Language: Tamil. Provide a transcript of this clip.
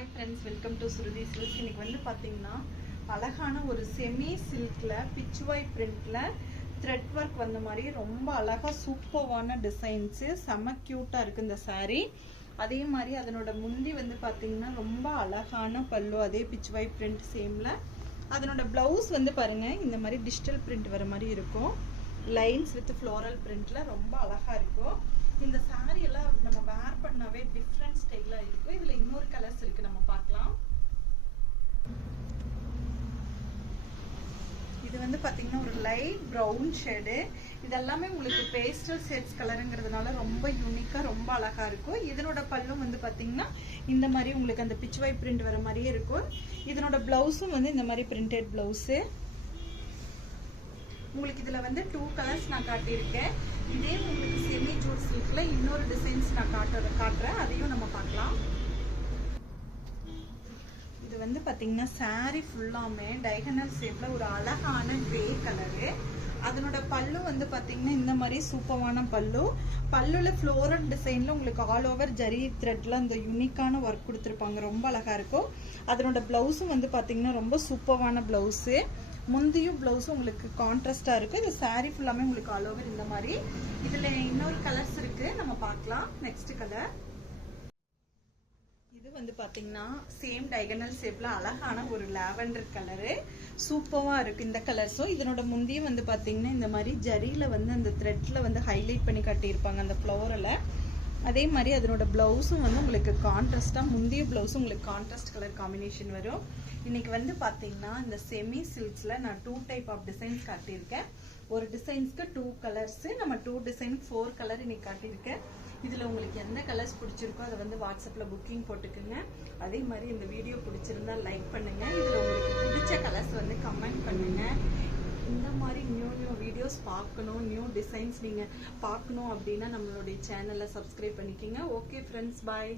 Hi friends, welcome to Suruthi Silks. இன்னைக்கு வந்து பாத்தீங்கன்னா அழகான ஒரு செமி சில்க்ல பிச்சுவாய் பிரிண்ட்ல த்ரெட் ஒர்க் வந்த மாதிரி ரொம்ப அழகா சூப்பரான டிசைன்ஸ் செம கியூட்டா இருக்கு இந்த saree. அதே மாதிரி அதனோட முந்தி வந்து பாத்தீங்கன்னா ரொம்ப அழகான பல்லு அதே பிச்சுவாய் பிரிண்ட் சேம்ல. அதனோட பிளவுஸ் வந்து பாருங்க இந்த மாதிரி டிஜிட்டல் பிரிண்ட் வர மாதிரி இருக்கும். லைன்ஸ் வித் ஃப்ளோரல் பிரிண்ட்ல ரொம்ப அழகா இருக்கும். இந்த saree எல்லாம் நம்ம வேர் பண்ணாவே டிஃபரண்ட் ஸ்டைல்ல இருக்கு. இதுல இன்னொரு கலர்ஸ் இருக்கு, நம்ம பார்க்கலாம். இது வந்து பாத்தீங்கன்னா ஒரு லைட் பிரவுன் ஷேடு. இதெல்லாமே உங்களுக்கு பேஸ்டல் ஷேட்ஸ் கலருங்கிறதுனால ரொம்ப யூனிக்கா ரொம்ப அழகா இருக்கும். இதனோட பல்லும் வந்து பாத்தீங்கன்னா இந்த மாதிரி உங்களுக்கு அந்த பிச்சுவாய் பிரிண்ட் வர மாதிரியே இருக்கும். இதனோட பிளவுஸும் வந்து இந்த மாதிரி பிரிண்டட் பிளவுஸ். உங்களுக்கு இதுல வந்து 2 கலர்ஸ் நான் காட்டியிருக்கேன். இதே உங்களுக்கு செமி ஜூட் சில்க்ல இன்னொரு டிசைன்ஸ் நான் காட்டுறேன், அதையும் நம்ம பார்க்கலாம். இது வந்து பாத்தீங்கன்னா saree ஃபுல்லாமே டயகனல் ஷேப்ல ஒரு அழகான கிரே கலரு. அதனோட பல்லு வந்து பாத்தீங்கன்னா இந்த மாதிரி சூப்பரான பல்லு. பல்லுல ஃப்ளோரல் டிசைன்ல உங்களுக்கு ஆல் ஓவர் ஜரி த்ரெட்ல அந்த யூனிக்கான ஒர்க் கொடுத்துருப்பாங்க, ரொம்ப அழகா இருக்கும். அதனோட பிளவுஸும் வந்து பாத்தீங்கன்னா ரொம்ப சூப்பரான பிளவுஸ். முந்தியும் பிளவுஸும் உங்களுக்கு கான்ட்ராஸ்டா இருக்கு. இந்த saree ஃபுல்லாமே உங்களுக்கு ஆல் ஓவர் இந்த மாதிரி. இதுல இன்னொரு கலர்ஸ் இருக்கு, நம்ம பார்க்கலாம். நெக்ஸ்ட் கலர் இது வந்து பாத்தீங்கன்னா சேம் டயகனல் ஷேப்ல அழகான ஒரு லாவெண்டர் கலரு. சூப்பரா இருக்கு இந்த கலர்ஸும். இதனோட முந்தியும் வந்து பாத்தீங்கன்னா இந்த மாதிரி ஜரியில வந்து அந்த த்ரெட்ல வந்து ஹைலைட் பண்ணி காட்டியிருப்பாங்க அந்த ஃப்ளவர்ல. அதே மாதிரி அதனோட பிளவுஸும் வந்து உங்களுக்கு கான்ட்ராஸ்டா, முந்திய பிளவுஸும் உங்களுக்கு கான்ட்ராஸ்ட் கலர் காம்பினேஷன் வரும். இன்னைக்கு வந்து பாத்தீங்கன்னா இந்த செமி சில்க்ஸ்ல நான் 2 டைப் ஆஃப் டிசைன்ஸ் காட்டியிருக்கேன். ஒரு டிசைன்ஸ்க்கு 2 கலர்ஸ், நம்ம 2 டிசைனுக்கு 4 கலர் இன்னைக்கு காட்டியிருக்கேன். இதுல உங்களுக்கு எந்த கலர்ஸ் பிடிச்சிருக்கோ அதை வந்து வாட்ஸ்அப்ல புக்கிங் போட்டுக்குங்க. அதே மாதிரி இந்த வீடியோ பிடிச்சிருந்தா லைக் பண்ணுங்க. இதுல உங்களுக்கு பிடிச்ச கலர்ஸ் வந்து கமெண்ட் பண்ணுங்க. இந்த மாதிரி நியூ வீடியோஸ் பார்க்கணும், நியூ டிசைன்ஸ் நீங்க பார்க்கணும் அப்படின்னா நம்மளுடைய சேனலை சப்ஸ்கிரைப் பண்ணிக்கோங்க. ஓகே ஃப்ரெண்ட்ஸ், பாய்.